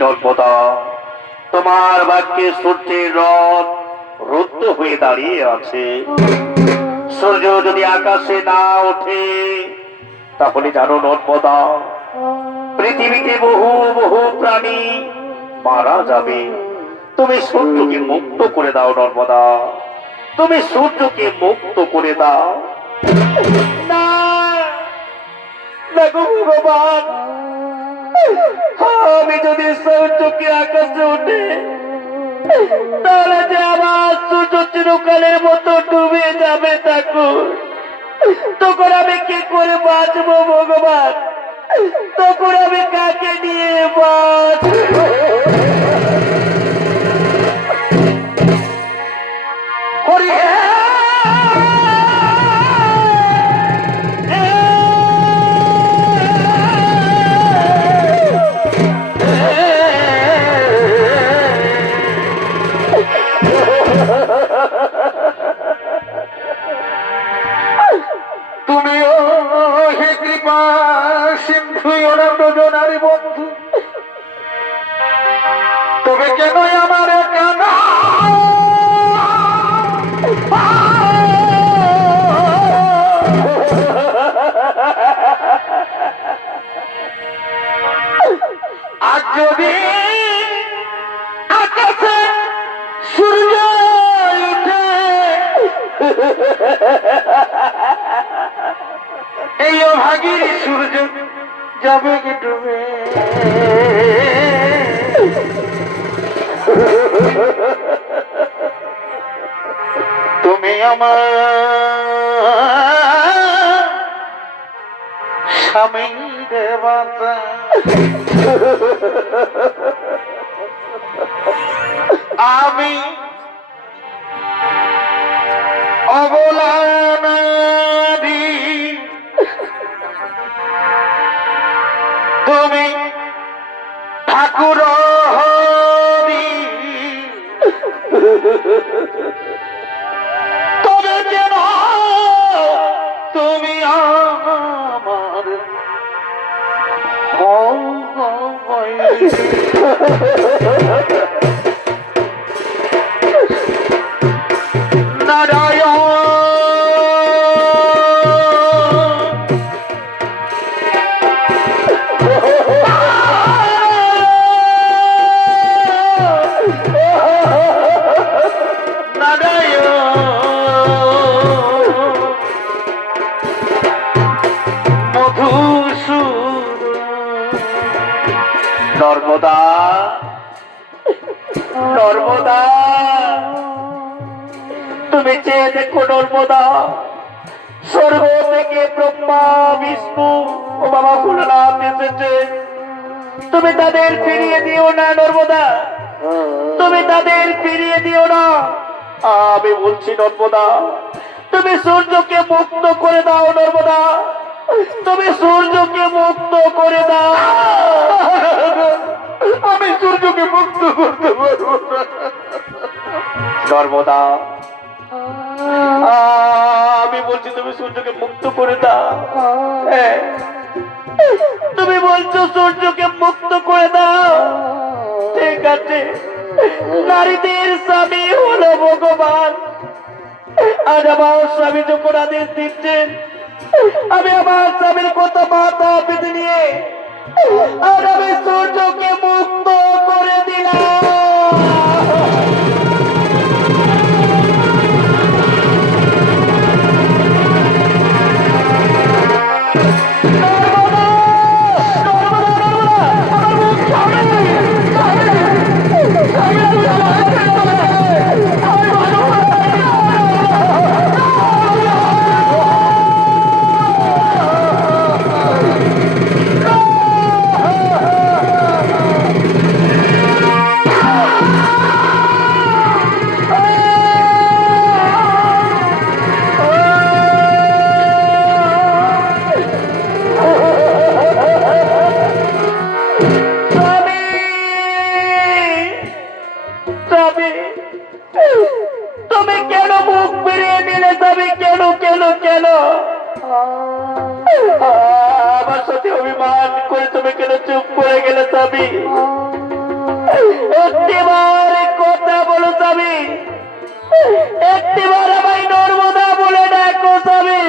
নর্মদা, তোমার বাক্যে সূর্যের রথ রুদ্ধ হয়ে দাঁড়িয়ে আছে। সূর্য যদি আকাশে না ওঠে তাহলে জানো নর্মদা, পৃথিবীতে বহু বহু প্রাণী মারা যাবে। তুমি সূর্যকে মুক্ত করে দাও নর্মদা, তুমি সূর্যকে মুক্ত করে দাও। না দেখো ভগবান, আমি যদি সূর্যকে আকাশে উঠে তাহলে যে আমার সূর্য চিরকালের মতো ডুবে যাবে ঠাকুর, তখন আমি কি করে বাঁচবো ভগবান? তখন আমি কাকে নিয়ে বাঁচবো? হরি তুমিও হে কৃপা সিন্ধু অনার বন্ধু, তবে কেন আমার কানা আজ যদি আকাশে সূর্য উঠে এই অভাগীর সূর্য যাবে কি ডুবে? তুমি আমার স্বামী দেবতা, আমি অবলা নারী, তুমি ঠাকুর হরি। তুমি চেয়ে দেখো নর্মদা, স্বর্গ থেকে ব্রহ্মা বিষ্ণু ও বাবা ভোলানাথ এসেছে, তুমি তাদের ফিরিয়ে দিও না নর্মদা, তুমি তাদের ফিরিয়ে দিও না। আমি বলছি নর্মদা, তুমি সূর্যকে মুক্ত করে দাও নর্মদা, তুমি সূর্যকে মুক্ত করে দাও। আমি সূর্যকে মুক্ত করতে পারবো না। নর্মদা, আমি বলছি তুমি সূর্যকে মুক্ত করে দাও। হ্যাঁ, তুমি বলছো সূর্যকে মুক্ত করে দাও, ঠিক আছে। নারীদের স্বামী হলো ভগবান। আজ আমার স্বামী যখন আদেশ দিচ্ছেন, আমি আমার স্বামীর কথা মাথা পেতে নিয়ে আর আমি সূর্যকে মুক্ত করে দিলাম। তুমি কেন মুখ ফিরিয়ে নিলে? তুমি কেন কেন কেন আমার সাথে অভিমান করে তুমি কেন চুপ করে গেলে? স্বামী, একটিবার কথা বলো স্বামী, একটিবার আমায় নর্মদা বলে ডাকো স্বামী,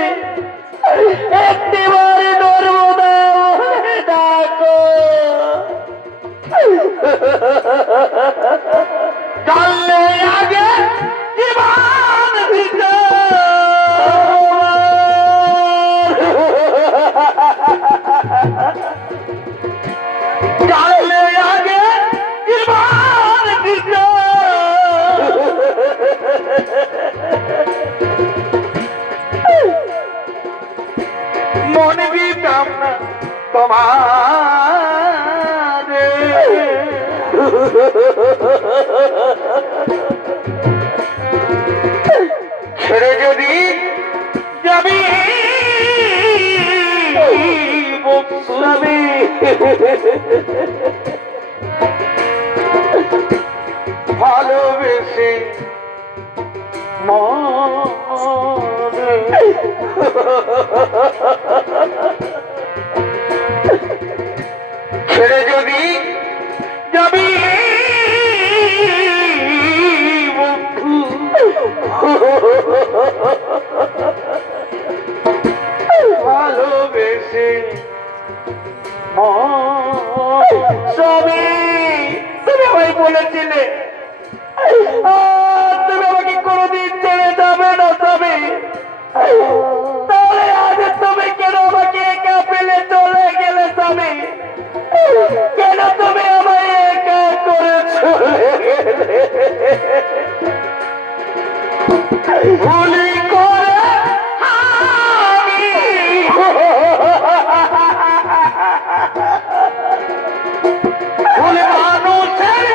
একটিবার নর্মদা বলে ডাকো। জানলে আগে জীবন জানলে আগে জীবন মনে দিতাম না তোমার, ছেড়ে যদি যাবি স্বামী, ভালোবেসে মনে ছেড়ে যদি যাবি বন্ধু, ভালোবেসে স্বামী, তুমি আমায় বলেছিলে তুমি আমাকে কোনোদিন ছেড়ে যাবে না স্বামী, তাহলে আজ তুমি কেন আমাকে একা ফেলে চলে গেলে স্বামী? কেন তুমি আমায় একা করে চলে গেলে? ভুলি করে আমি ভুল মানুষের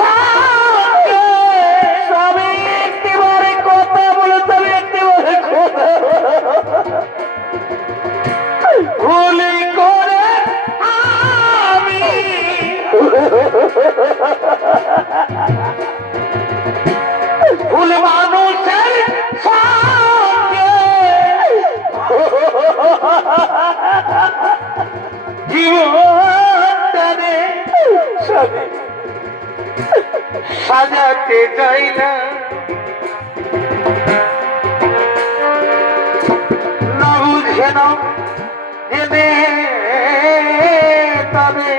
সঙ্গে। স্বামী, একটিবারে কথা বলো স্বামী, একটিবারে কথা ভুলি করে আমি ভুল মানুষের সঙ্গে জীবনটারে সাজাতে চাই না, না বুঝে না জেনে তবে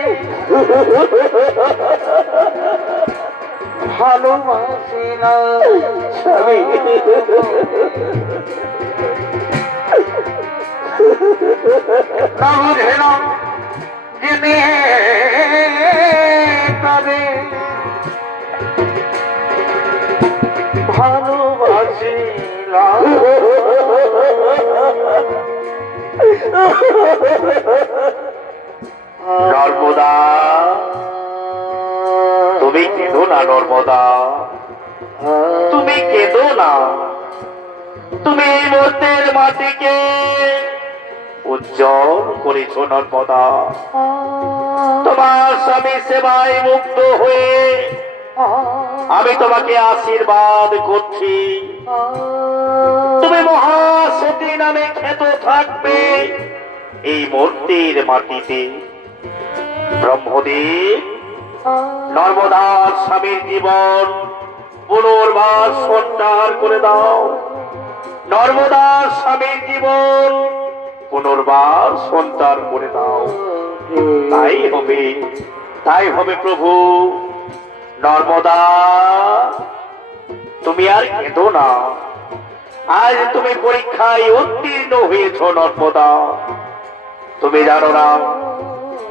ভালোবাসি না স্বামী। না বুঝে না জেনে তবে ভালোবাসি ছিল নর্মদা, তুমি কেঁদো না নর্মদা, তুমি কেঁদো না। তুমি এই মর্তের মাটিকে উজ্জ্বল করেছ নর্মদা। তোমার স্বামী সেবায় মুগ্ধ হয়ে আমি তোমাকে আশীর্বাদ করছি। তুমি মহাসতী নামে খ্যাত থাকবে এই মূর্তির মাটিতে। ব্রহ্মদেব, নর্মদার স্বামীর জীবন পুনর্বার সঞ্চার করে দাও। নর্মদার স্বামীর জীবন পুনর্বার সঞ্চার করে দাও। তাই হবে, তাই হবে প্রভু। নর্মদা, তুমি আর কেঁদো না। আজ তুমি পরীক্ষায় উত্তীর্ণ হয়েছ নর্মদা। তুমি জানো না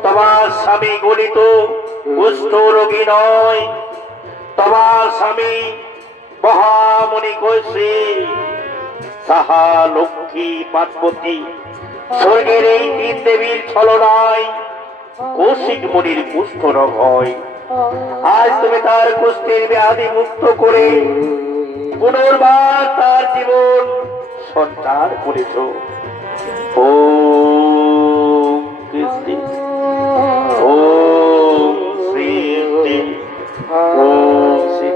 তোমার স্বামী গণিত কুষ্ঠ রোগী নয়। তোমার স্বামী মহামণি কৈশী, সাহা, লক্ষ্মী, পার্বতী, স্বর্গের এই তিন দেবীর ছলনায় কৌশিক মুনির কুষ্ঠ রোগ হয়। আজ তুমি তার কুষ্ঠের ব্যাধি মুক্ত করে পুনর্বার তার জীবন সঞ্চার করেছ। ওম কৃষ্ণ, ওম শ্রী, ওম শ্রী।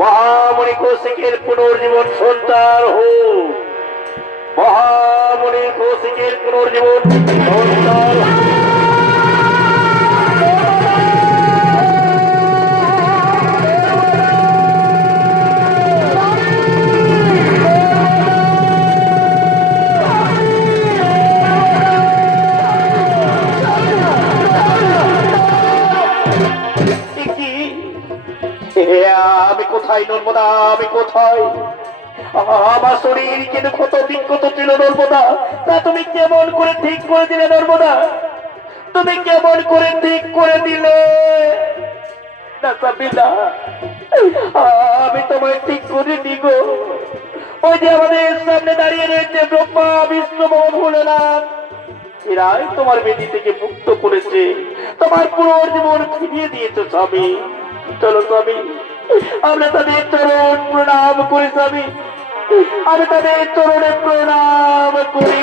মহামণি কৌশিকের পুনর্জীবন সঞ্চার হোক। মহামণি কৌশিকের পুনর্জীবন সঞ্চার হোক। আমি কোথায় নর্মদা, আমি কোথায়? আমার শরীর কিন্তু ক্ষত বিক্ষত ছিল নর্মদা, তা তুমি কেমন করে ঠিক করে দিলে নর্মদা? তুমি কেমন করে ঠিক করে দিলে? আমি তোমায় ঠিক করে দিব। ওই যে আমাদের সামনে দাঁড়িয়ে রয়েছে ব্রহ্মা, বিষ্ণু, ভোলেনাথ, এরাই তোমার বেদি থেকে মুক্ত করেছে, তোমার পুনর্জীবন ফিরিয়ে দিয়েছে স্বামী। চলো স্বামী, আমরা তাদের চরণ প্রণাম করি স্বামী, আমি তাদের চরণে প্রণাম করি।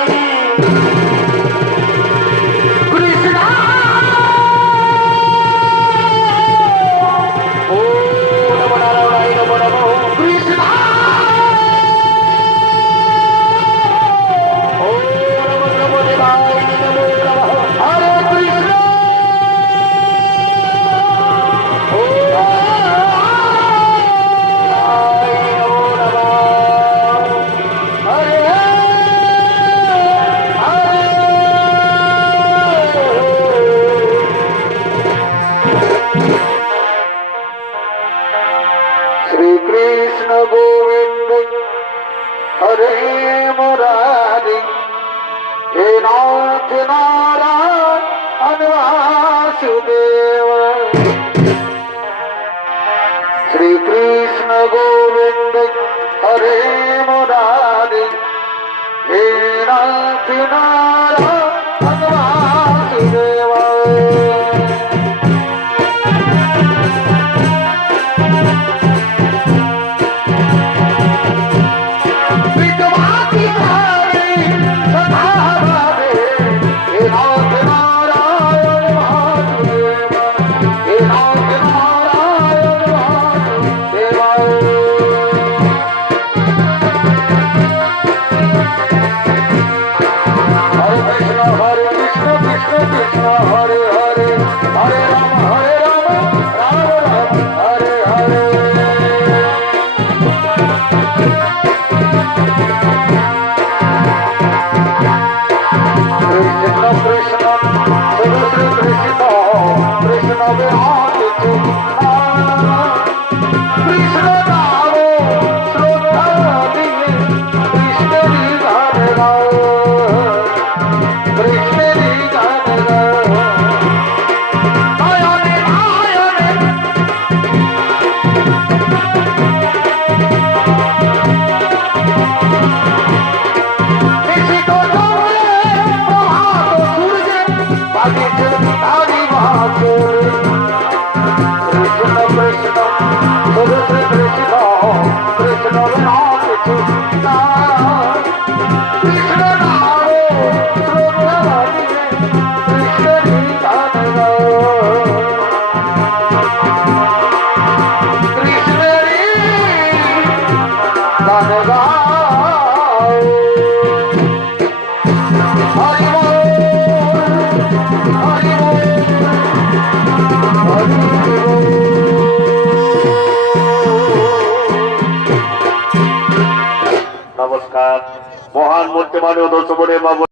শ্রীকৃষ্ণ গোবিন্দ হরে মুরারি, হে নাথ নারায়ণ বাসুদেব। শ্রীকৃষ্ণ গোবিন্দ হরে মুরারি, হে নাথ নারায়ণ বাসুদেব। Hare Krishna. কৃষ্ণ নাম শ্রদ্ধা ভাবিলে কৃষ্ণেরই গান গাও কৃষ্ণেরই গান গাও হরি বল হরি বল হরি বল নমস্কার। মহান মূর্তিমানীয় দর্শনের বাবু